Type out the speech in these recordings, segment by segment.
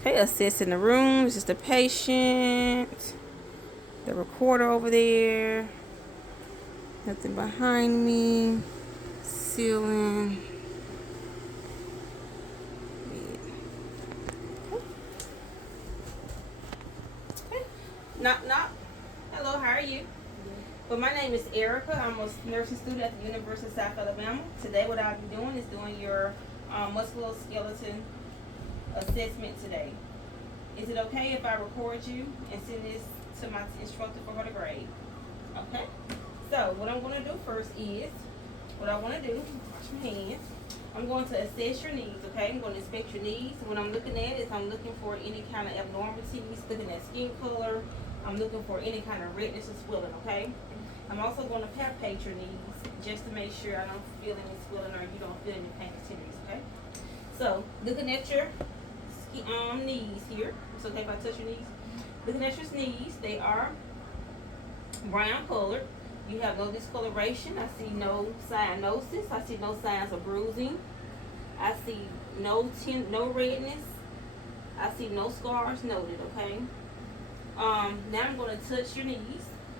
Okay, assessing the room. This is the patient. The recorder over there. Nothing behind me. Ceiling. Okay. Knock, knock. Hello, how are you? Well, my name is Erica. I'm a nursing student at the University of South Alabama. Today, what I'll be doing is doing your musculoskeletal assessment today. Is it okay if I record you and send this to my instructor for her to grade? Okay? So, what I'm going to do first is, what I want to do, wash my hands. I'm going to assess your knees, okay? I'm going to inspect your knees. What I'm looking at is I'm looking for any kind of abnormalities, looking at skin color. I'm looking for any kind of redness or swelling, okay? I'm also going to palpate your knees just to make sure I don't feel any swelling or you don't feel any pain or tenderness, okay? So, looking at your knees here. It's okay if I touch your knees? Looking at your knees, they are brown colored. You have no discoloration. I see no cyanosis. I see no signs of bruising. I see no redness. I see no scars noted, okay? Now I'm going to touch your knees.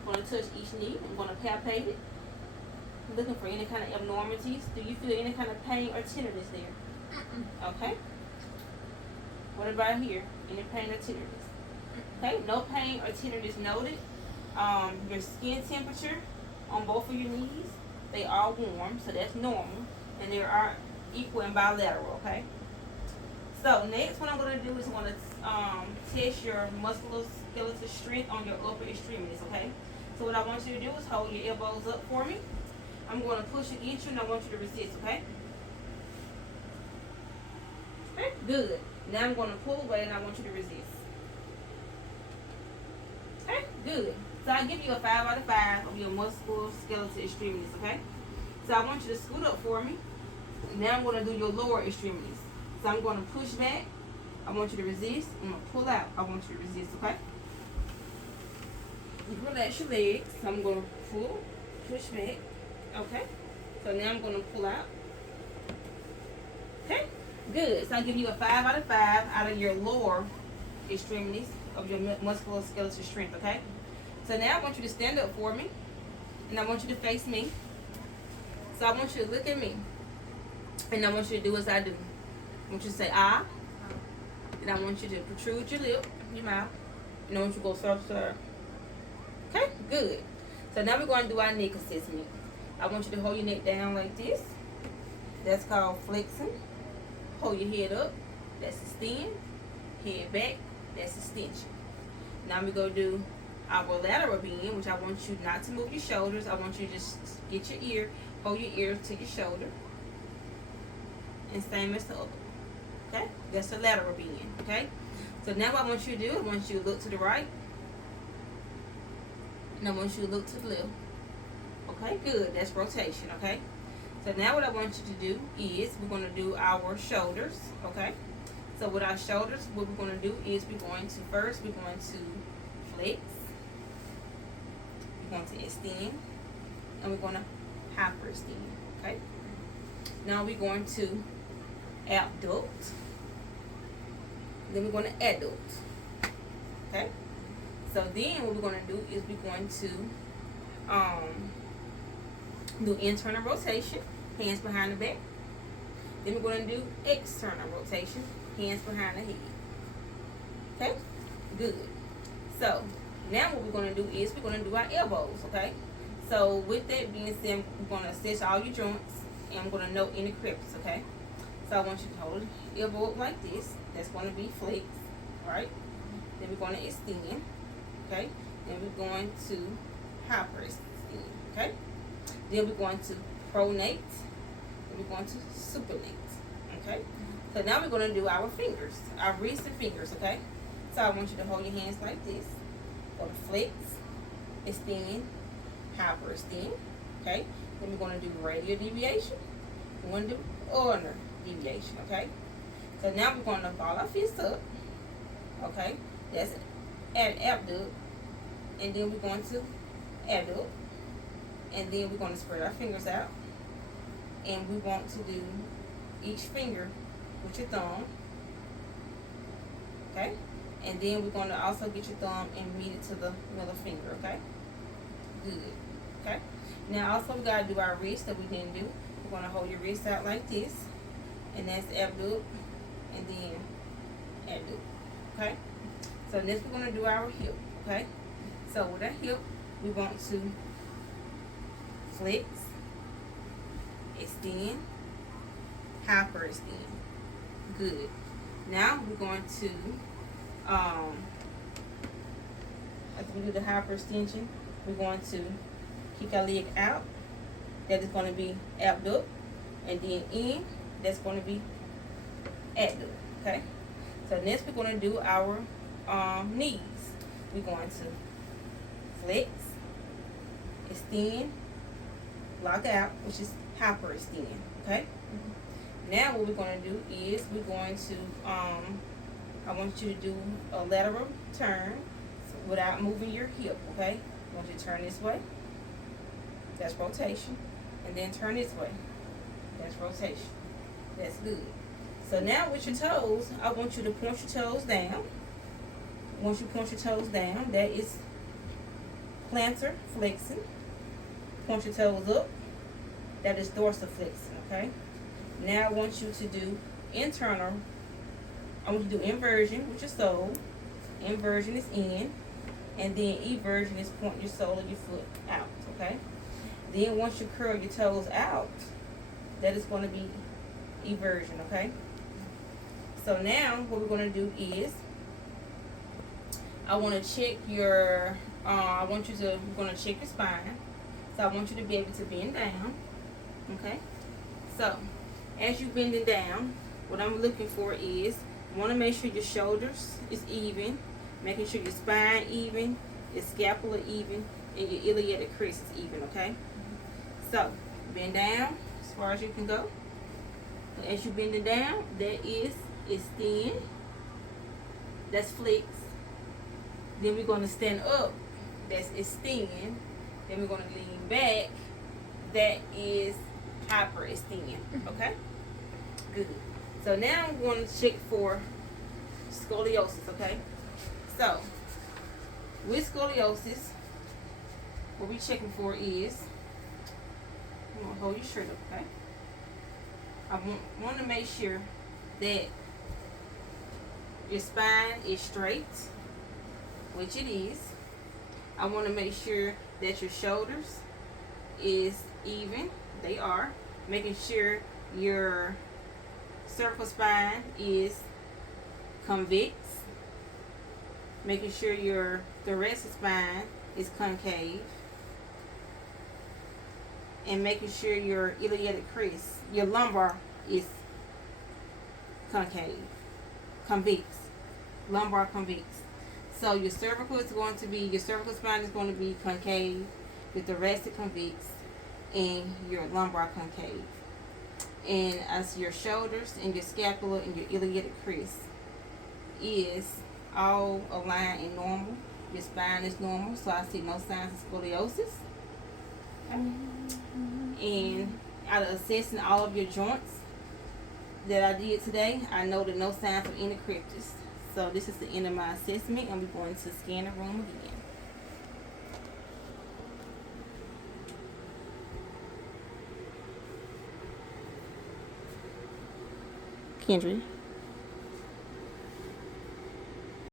I'm going to touch each knee. I'm going to palpate it. I'm looking for any kind of abnormalities. Do you feel any kind of pain or tenderness there? Okay. What about here? Any pain or tenderness? Okay, no pain or tenderness noted. Your skin temperature on both of your knees, they are warm, so that's normal. And they are equal and bilateral, okay? So next, what I'm going to do is I'm going to test your musculoskeletal strength on your upper extremities, okay? So what I want you to do is hold your elbows up for me. I'm going to push against you and I want you to resist, okay? Okay, good. Now I'm going to pull away and I want you to resist. Okay, good. So I give you a 5 out of 5 of your musculoskeletal extremities, okay? So I want you to scoot up for me. Now I'm going to do your lower extremities. So I'm going to push back. I want you to resist. I'm going to pull out. I want you to resist, okay? You relax your legs. So I'm going to pull, push back. Okay? So now I'm going to pull out. Okay? Good. So I give you a 5 out of 5 out of your lower extremities of your musculoskeletal strength, okay? So now I want you to stand up for me, and I want you to face me. So I want you to look at me, and I want you to do as I do. I want you to say ah, and I want you to protrude your lip, your mouth, and I want you to go side to side. Okay, good. So now we're going to do our neck assessment. I want you to hold your neck down like this. That's called flexing. Hold your head up. That's extend. Head back. That's extension. Now we're going to do our lateral bend, which I want you not to move your shoulders. I want you to just get your ear, hold your ear to your shoulder. And same as the other. Okay? That's the lateral bend. Okay? So now what I want you to do, I want you to look to the right. And I want you to look to the left. Okay? Good. That's rotation. Okay? So now what I want you to do is we're going to do our shoulders. Okay? So with our shoulders, what we're going to do is we're going to flex. We're going to extend. And we're going to hyperextend. Okay? Now we're going to abduct. Then we're going to adduct. Okay? So then what we're going to do is we're going to do internal rotation, hands behind the back. Then we're going to do external rotation, hands behind the head. Okay? Good. So now what we're going to do is we're going to do our elbows, okay? So with that being said, we're going to assess all your joints and I'm going to note any crevices, okay? So I want you to hold the elbow up like this. That's going to be flexed, right? Then we're going to extend, okay? Then we're going to hyperextend, okay? Then we're going to pronate. Then we're going to supinate, okay? So now we're going to do our fingers, our wrists and fingers, okay? So I want you to hold your hands like this. Go to flex, extend, hyperextend, okay? Then we're going to do radial deviation. We're going to do ulnar deviation, okay? So now we're going to ball our fists up, okay? That's an abduct. And then we're going to adduct. And then we're going to spread our fingers out. And we want to do each finger with your thumb. okay? And then we're going to also get your thumb and meet it to the middle finger, okay? Good, okay? Now also we got to do our wrist that we didn't do. We're going to hold your wrist out like this, and that's abduct, and then abduct, okay? So next we're going to do our hip, okay? So with our hip, we want to flex, extend, hyper extend. Good. Now we're going to after we do the hyper extension, we're going to kick our leg out. That is going to be abduct, and then in, that's going to be adduct, okay? So next we're going to do our knees. We're going to flex, extend, lock out, which is hyper extend, okay? Now what we're going to do is we're going to I want you to do a lateral turn without moving your hip, okay? I want you to turn this way. That's rotation. And then turn this way. That's rotation. That's good. So now with your toes, I want you to point your toes down. Once you point your toes down, that is plantar flexing. Point your toes up. That is dorsal flexing, okay? Now I want you to do internal. I want you to do inversion with your sole. Inversion is in. And then eversion is pointing your sole of your foot out, okay? Then once you curl your toes out, that is going to be eversion, okay? So now what we're going to do is I want to check your, we're going to check your spine. So I want you to be able to bend down, okay? So as you bending down, what I'm looking for is, you want to make sure your shoulders is even, making sure your spine even, your scapula even, and your iliac crest is even, okay? So bend down as far as you can go. As you bend it down, that is extend, that's flex. Then we're going to stand up, that's extend. Then we're going to lean back, that is hyper extend, okay? Good. So now I'm going to check for scoliosis, okay? So with scoliosis, what we're checking for is, I'm going to hold your shirt up, okay? I want to make sure that your spine is straight, which it is. I want to make sure that your shoulders is even. They are. Making sure your cervical spine is convex. Making sure your thoracic spine is concave. And making sure your iliac crest, your lumbar is concave, convex, lumbar convex. So your cervical spine is going to be concave, your thoracic convex, and your lumbar concave. And as your shoulders and your scapula and your iliac crest is all aligned and normal, your spine is normal, so I see no signs of scoliosis. And out of assessing all of your joints that I did today, I noted no signs of any cryptis. So this is the end of my assessment, and we're going to scan the room again. Kendra.